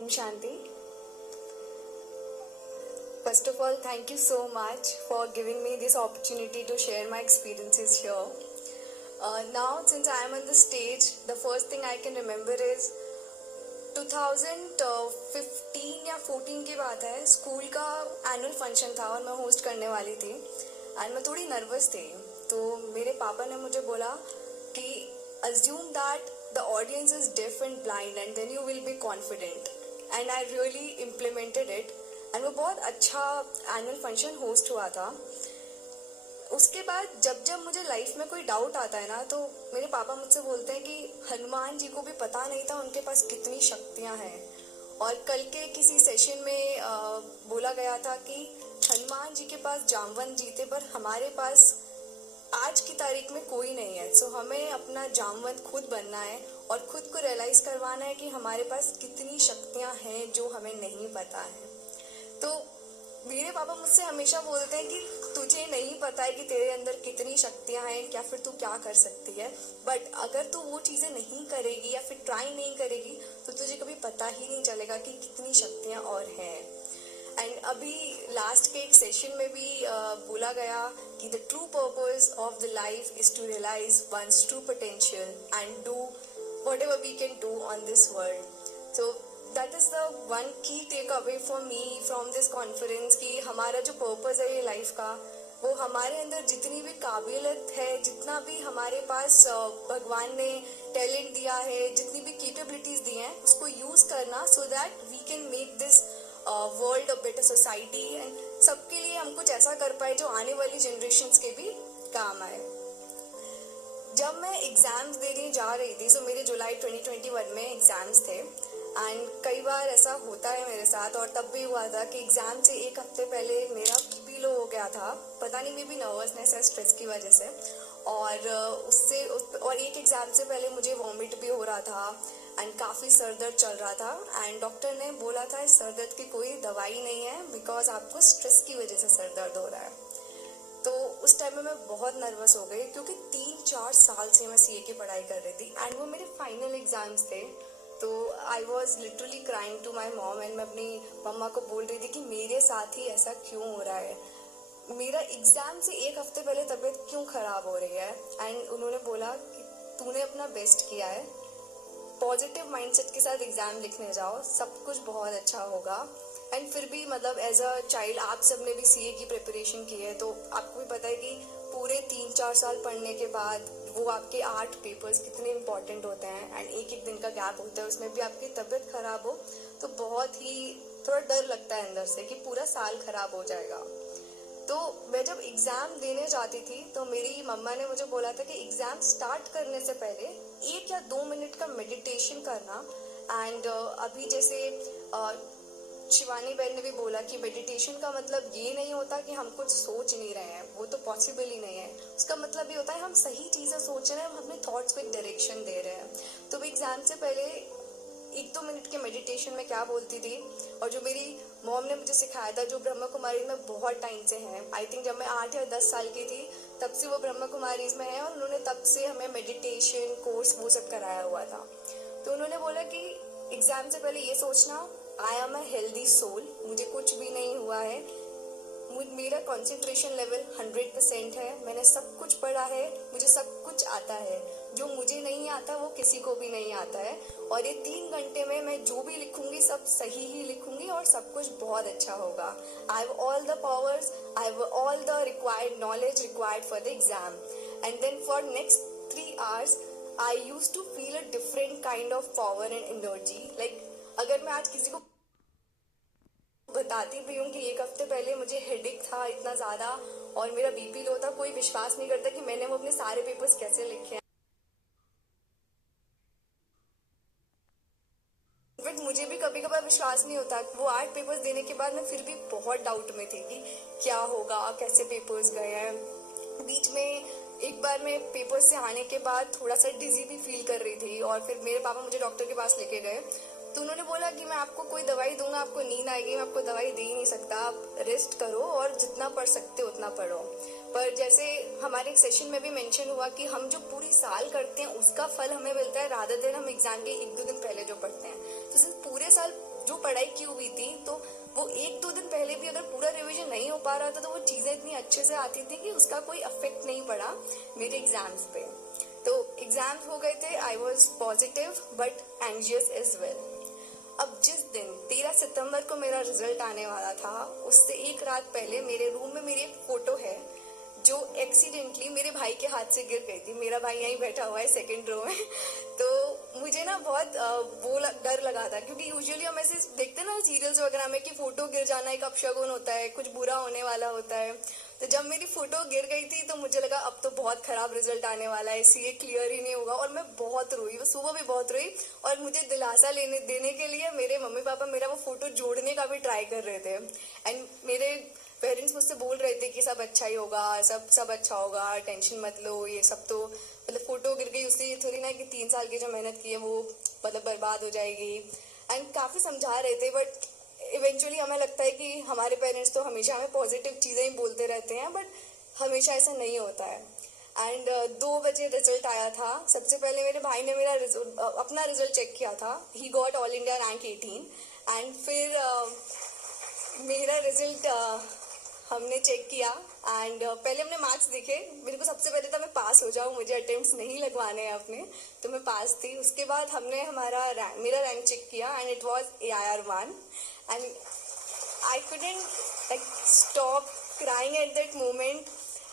Shanti. First of all, thank you so much for giving me this opportunity to share my experiences here. Now, since I am on the stage, the first thing I can remember is 2015 या 14 की बात है. School का annual function था और मैं host करने वाली थी एंड मैं थोड़ी नर्वस थी. तो मेरे पापा ने मुझे बोला कि assume that the audience is deaf and blind and then you will be confident. And I really implemented it. And वो बहुत अच्छा एनुअल फंक्शन होस्ट हुआ था. उसके बाद जब जब मुझे लाइफ में कोई डाउट आता है ना, तो मेरे पापा मुझसे बोलते हैं कि हनुमान जी को भी पता नहीं था उनके पास कितनी शक्तियाँ हैं. और कल के किसी सेशन में बोला गया था कि हनुमान जी के पास जामवंत जी थे, पर हमारे पास आज की तारीख में कोई नहीं है. सो हमें अपना जामवंत खुद बनना है और खुद को रियलाइज करवाना है कि हमारे पास कितनी शक्तियाँ हैं जो हमें नहीं पता है. तो मेरे पापा मुझसे हमेशा बोलते हैं कि तुझे नहीं पता है कि तेरे अंदर कितनी शक्तियाँ हैं या फिर तू क्या कर सकती है, बट अगर तू वो चीज़ें नहीं करेगी या फिर ट्राई नहीं करेगी तो तुझे कभी पता ही नहीं चलेगा कि कितनी शक्तियाँ और हैं. एंड अभी लास्ट के एक सेशन में भी बोला गया कि the true purpose of the life is to realise one's true potential and do whatever we can do on this world. So that is the one key take away for me from this conference कि हमारा जो purpose है ये life का, वो हमारे अंदर जितनी भी काबिलियत है, जितना भी हमारे पास भगवान ने टैलेंट दिया है, जितनी भी कैपेबिलिटीज दी हैं, उसको यूज़ करना so that we can make this world a better society and सबके लिए हम कुछ ऐसा कर पाए जो आने वाली जनरेशन्स के भी काम आए. जब मैं एग्ज़ाम्स देने जा रही थी, सो मेरे जुलाई 2021 में एग्ज़ाम्स थे एंड कई बार ऐसा होता है मेरे साथ, और तब भी हुआ था कि एग्ज़ाम से एक हफ्ते पहले मेरा बीपी लो हो गया था. पता नहीं, मे बी नर्वसनेस है, स्ट्रेस की वजह से. और और एक एग्ज़ाम से पहले मुझे वॉमिट भी हो रहा था एंड काफ़ी सर दर्द चल रहा था एंड डॉक्टर ने बोला था इस सर दर्द की कोई दवाई नहीं है बिकॉज आपको स्ट्रेस की वजह से सर दर्द हो रहा है. तो उस टाइम में मैं बहुत नर्वस हो गई क्योंकि 3-4 साल से मैं सीए की पढ़ाई कर रही थी एंड वो मेरे फाइनल एग्ज़ाम्स थे. तो I was literally crying to my mom and मैं अपनी मम्मा को बोल रही थी कि मेरे साथ ही ऐसा क्यों हो रहा है, मेरा एग्ज़ाम से एक हफ्ते पहले तबीयत क्यों ख़राब हो रही है. एंड उन्होंने बोला कि तूने अपना बेस्ट किया है, पॉजिटिव माइंडसेट के साथ एग्ज़ाम लिखने जाओ, सब कुछ बहुत अच्छा होगा. एंड फिर भी मतलब एज अ चाइल्ड आप सब ने भी सीए की प्रिपरेशन की है, तो आपको भी पता है कि पूरे 3-4 साल पढ़ने के बाद वो आपके 8 पेपर्स कितने इंपॉर्टेंट होते हैं एंड एक दिन का गैप होता है, उसमें भी आपकी तबीयत ख़राब हो तो बहुत ही थोड़ा डर लगता है अंदर से कि पूरा साल ख़राब हो जाएगा. तो मैं जब एग्ज़ाम देने जाती थी तो मेरी मम्मा ने मुझे बोला था कि एग्ज़ाम स्टार्ट करने से पहले 1 या 2 मिनट का मेडिटेशन करना. एंड अभी जैसे शिवानी बहन ने भी बोला कि मेडिटेशन का मतलब ये नहीं होता कि हम कुछ सोच नहीं रहे हैं, वो तो पॉसिबल ही नहीं है. उसका मतलब ये होता है हम सही चीज़ें सोच रहे हैं, हम अपने थॉट्स को एक डायरेक्शन दे रहे हैं. तो एग्ज़ाम से पहले 1-2 मिनट के मेडिटेशन में क्या बोलती थी, और जो मेरी मॉम ने मुझे सिखाया था, जो ब्रह्मा कुमारी में बहुत टाइम से हैं, आई थिंक जब मैं 8 या 10 साल की थी तब से वो ब्रह्मा कुमारीज में है और उन्होंने तब से हमें मेडिटेशन कोर्स वो सब कराया हुआ था. तो उन्होंने बोला कि एग्ज़ाम से पहले ये सोचना, I am a healthy soul, मुझे कुछ भी नहीं हुआ है, मेरा कंसंट्रेशन लेवल 100% है, मैंने सब कुछ पढ़ा है, मुझे सब कुछ आता है, जो मुझे नहीं आता वो किसी को भी नहीं आता है, और ये 3 घंटे में मैं जो भी लिखूंगी सब सही ही लिखूंगी और सब कुछ बहुत अच्छा होगा. I have all the powers, I have all the required knowledge required for the exam. And then for next 3 hours I use to feel a different kind of power and energy. Like अगर मैं आज किसी को बताती भी हूँ कि एक हफ्ते पहले मुझे हेडेक था इतना ज़्यादा और मेरा बीपी लो था, कोई विश्वास नहीं करता कि मैंने वो अपने सारे पेपर्स कैसे लिखे हैं. बट मुझे भी कभी कभार विश्वास नहीं होता. वो 8 पेपर्स देने के बाद मैं फिर भी बहुत डाउट में थी कि क्या होगा, कैसे पेपर्स गए हैं. बीच में एक बार मैं पेपर से आने के बाद थोड़ा सा डिजी भी फील कर रही थी और फिर मेरे पापा मुझे डॉक्टर के पास लेके गए. तो उन्होंने बोला कि मैं आपको कोई दवाई दूंगा, आपको नींद आएगी, मैं आपको दवाई दे ही नहीं सकता, आप रेस्ट करो और जितना पढ़ सकते हो उतना पढ़ो. पर जैसे हमारे एक सेशन में भी मेंशन हुआ कि हम जो पूरी साल करते हैं उसका फल हमें मिलता है रादर देन हम एग्जाम के 1-2 दिन पहले जो पढ़ते हैं. तो सिर्फ पूरे साल जो पढ़ाई की हुई थी तो वो एक दो दिन पहले भी अगर पूरा रिवीजन नहीं हो पा रहा था तो वो चीजें इतनी अच्छे से आती थी कि उसका कोई इफेक्ट नहीं पड़ा मेरे एग्जाम्स पे। तो एग्जाम्स हो गए थे, I was positive but anxious as well. अब जिस दिन 13 सितंबर को मेरा रिजल्ट आने वाला था उससे एक रात पहले मेरे रूम में मेरी एक फोटो है जो एक्सीडेंटली मेरे भाई के हाथ से गिर गई थी। मेरा भाई यहीं बैठा हुआ है सेकंड रो में। तो मुझे ना बहुत डर लगा था क्योंकि यूजुअली हम ऐसे देखते हैं ना सीरियल्स वगैरह में कि फोटो गिर जाना एक अपशगुन होता है, कुछ बुरा होने वाला होता है। तो जब मेरी फोटो गिर गई थी तो मुझे लगा अब तो बहुत खराब रिजल्ट आने वाला है, सीए क्लियर ही नहीं होगा। और मैं बहुत रोई, वो सुबह भी बहुत रोई। और मुझे दिलासा देने के लिए मेरे मम्मी पापा मेरा वो फोटो जोड़ने का भी ट्राई कर रहे थे। एंड मेरे पेरेंट्स मुझसे बोल रहे थे कि सब अच्छा ही होगा, सब अच्छा होगा, टेंशन मत लो, ये सब तो मतलब फोटो गिर गई उससे ये थोड़ी ना कि 3 साल की जो मेहनत की है वो मतलब बर्बाद हो जाएगी। एंड काफी समझा रहे थे बट इवेंचुअली हमें लगता है कि हमारे पेरेंट्स तो हमेशा हमें पॉजिटिव चीजें ही बोलते रहते हैं बट हमेशा ऐसा नहीं होता है। एंड 2 बजे रिजल्ट आया था। सबसे पहले मेरे भाई ने मेरा अपना रिजल्ट चेक किया था, he got all India rank 18। And फिर मेरा रिजल्ट हमने चेक किया एंड पहले हमने मार्क्स देखे। मेरे को सबसे पहले तो मैं पास हो जाऊं, मुझे अटेम्प्ट्स नहीं लगवाने हैं अपने, तो मैं पास थी। उसके बाद हमने मेरा रैंक चेक किया and it was AIR1 and I couldn't like stop crying at that moment.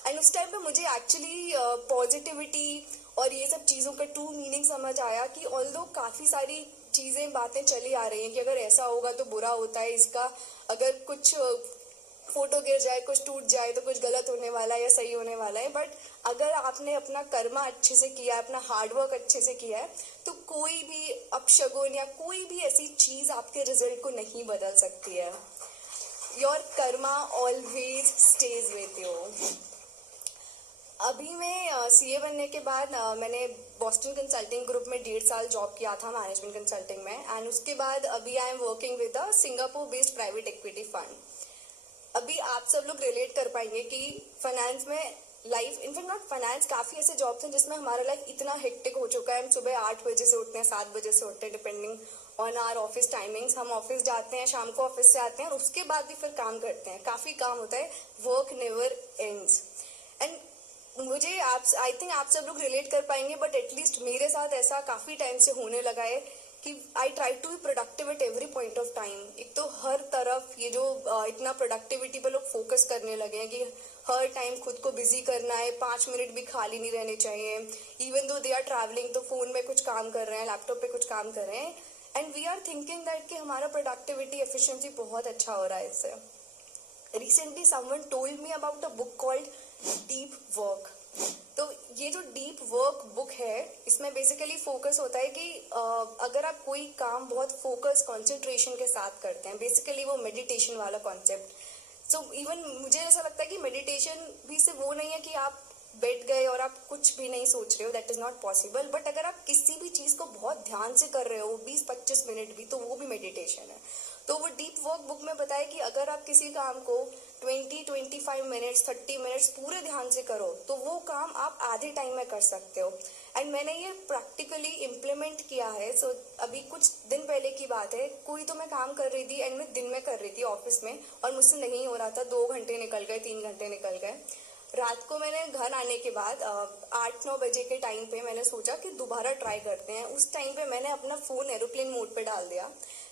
And उस टाइम पे मुझे एक्चुअली पॉजिटिविटी और ये सब चीज़ों का ट्रू मीनिंग समझ आया कि ऑल्दो काफ़ी सारी चीज़ें बातें चली आ रही हैं कि अगर ऐसा होगा तो बुरा होता है, इसका अगर कुछ फोटो गिर जाए, कुछ टूट जाए तो कुछ गलत होने वाला है या सही होने वाला है। बट अगर आपने अपना कर्मा अच्छे से किया है, अपना हार्डवर्क अच्छे से किया है, तो कोई भी अपशगुन या कोई भी ऐसी चीज आपके रिजल्ट को नहीं बदल सकती है। Your Karma always stage with you. अभी मैं सीए बनने के बाद मैंने बॉस्टन कंसल्टिंग ग्रुप में 1.5 साल जॉब किया था मैनेजमेंट कंसल्टिंग में। एंड उसके बाद अभी I am working with a Singapore based private equity fund. अभी आप सब लोग रिलेट कर पाएंगे कि फाइनेंस में लाइफ, इनफैक्ट नॉट फाइनेंस, काफ़ी ऐसे जॉब्स हैं जिसमें हमारा लाइफ इतना हेक्टिक हो चुका है। हम सुबह 8 बजे से उठते हैं, 7 बजे से उठते हैं, depending on our office timings. हम ऑफिस जाते हैं, शाम को ऑफिस से आते हैं और उसके बाद भी फिर काम करते हैं, काफ़ी काम होता है, वर्क नेवर एंड्स। एंड मुझे आई थिंक आप सब लोग रिलेट कर पाएंगे बट एटलीस्ट मेरे साथ ऐसा काफ़ी टाइम से होने लगा है कि I try to be productive at every point of time. एक तो हर तरफ ये जो इतना प्रोडक्टिविटी पर लोग फोकस करने लगे हैं कि हर टाइम खुद को बिजी करना है, 5 मिनट भी खाली नहीं रहने चाहिए। Even though they are travelling तो फोन में कुछ काम कर रहे हैं, लैपटॉप पे कुछ काम कर रहे हैं। And we are thinking that कि हमारा प्रोडक्टिविटी एफिशिएंसी बहुत अच्छा हो रहा है इससे। Recently someone told me about a book called deep work. तो ये जो डीप वर्क बुक है इसमें बेसिकली फोकस होता है कि अगर आप कोई काम बहुत फोकस कंसंट्रेशन के साथ करते हैं, बेसिकली वो मेडिटेशन वाला कॉन्सेप्ट। सो इवन मुझे ऐसा लगता है कि मेडिटेशन भी सिर्फ वो नहीं है कि आप बैठ गए और आप कुछ भी नहीं सोच रहे हो, that is not possible. But अगर आप किसी भी चीज को बहुत ध्यान से कर रहे हो 20-25 मिनट भी, तो वो भी मेडिटेशन है। तो वो डीप वर्क बुक में बताया कि अगर आप किसी काम को 20-25 मिनट्स 30 मिनट्स पूरे ध्यान से करो तो वो काम आप आधे टाइम में कर सकते हो। एंड मैंने ये प्रैक्टिकली इम्प्लीमेंट किया है। सो अभी कुछ दिन पहले की बात है, कोई तो मैं काम कर रही थी एंड मैं दिन में कर रही थी ऑफिस में और मुझसे नहीं हो रहा था, 2 घंटे निकल गए, 3 घंटे निकल गए। रात को मैंने घर आने के बाद 8-9 बजे के टाइम पे मैंने सोचा कि दोबारा ट्राई करते हैं। उस टाइम पे मैंने अपना फ़ोन एरोप्लेन मोड पे डाल दिया,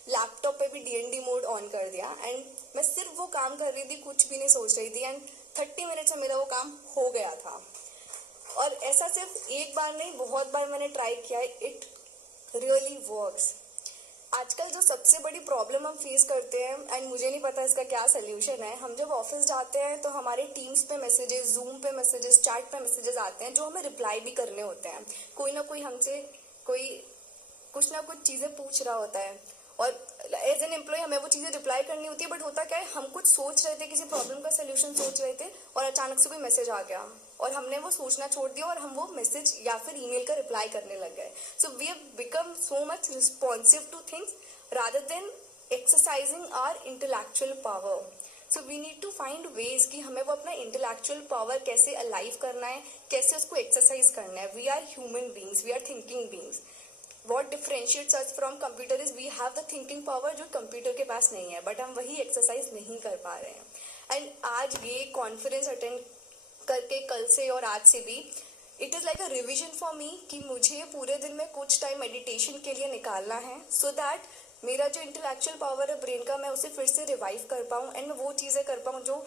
लैपटॉप पे भी DND मोड ऑन कर दिया एंड मैं सिर्फ वो काम कर रही थी, कुछ भी नहीं सोच रही थी। एंड 30 मिनट्स में मेरा वो काम हो गया था। और ऐसा सिर्फ एक बार नहीं, बहुत बार मैंने ट्राई किया है। It really works. आजकल जो सबसे बड़ी प्रॉब्लम हम फेस करते हैं, एंड मुझे नहीं पता इसका क्या सोल्यूशन है, हम जब ऑफिस जाते हैं तो हमारे टीम्स पे मैसेजेस, जूम पे मैसेजेस, चैट पे मैसेजेस आते हैं जो हमें रिप्लाई भी करने होते हैं। कोई ना कोई हमसे कुछ ना कुछ चीज़ें पूछ रहा होता है और एज एन एम्प्लॉय हमें वो चीज़ें रिप्लाई करनी होती है। बट होता क्या है, हम कुछ सोच रहे थे, किसी प्रॉब्लम का सोल्यूशन सोच रहे थे और अचानक से कोई मैसेज आ गया और हमने वो सोचना छोड़ दिया और हम वो मैसेज या फिर ईमेल का रिप्लाई करने लग गए। So we have become so much responsive to things rather than exercising our intellectual power. So we need to find ways कि हमें वो अपना इंटेलेक्चुअल पावर कैसे अलाइव करना है, कैसे उसको एक्सरसाइज करना है। We are human beings, we are thinking beings. what differentiates us from computer is we have the thinking power जो कंप्यूटर के पास नहीं है, बट हम वही एक्सरसाइज नहीं कर पा रहे हैं। एंड आज ये कॉन्फ्रेंस अटेंड करके कल से और आज से भी it is like a revision for me कि मुझे पूरे दिन में कुछ टाइम मेडिटेशन के लिए निकालना है, सो दैट मेरा जो इंटेलेक्चुअल पावर है ब्रेन का, मैं उसे फिर से रिवाइव कर पाऊँ एंड मैं वो चीज़ें कर पाऊँ जो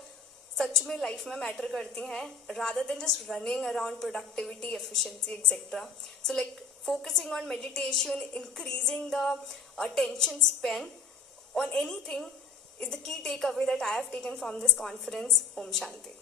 सच में लाइफ में मैटर करती हैं, rather than just running around productivity, efficiency, etc. So like focusing on meditation, increasing the attention span on anything is the key takeaway that I have taken from this conference. Om Shanti.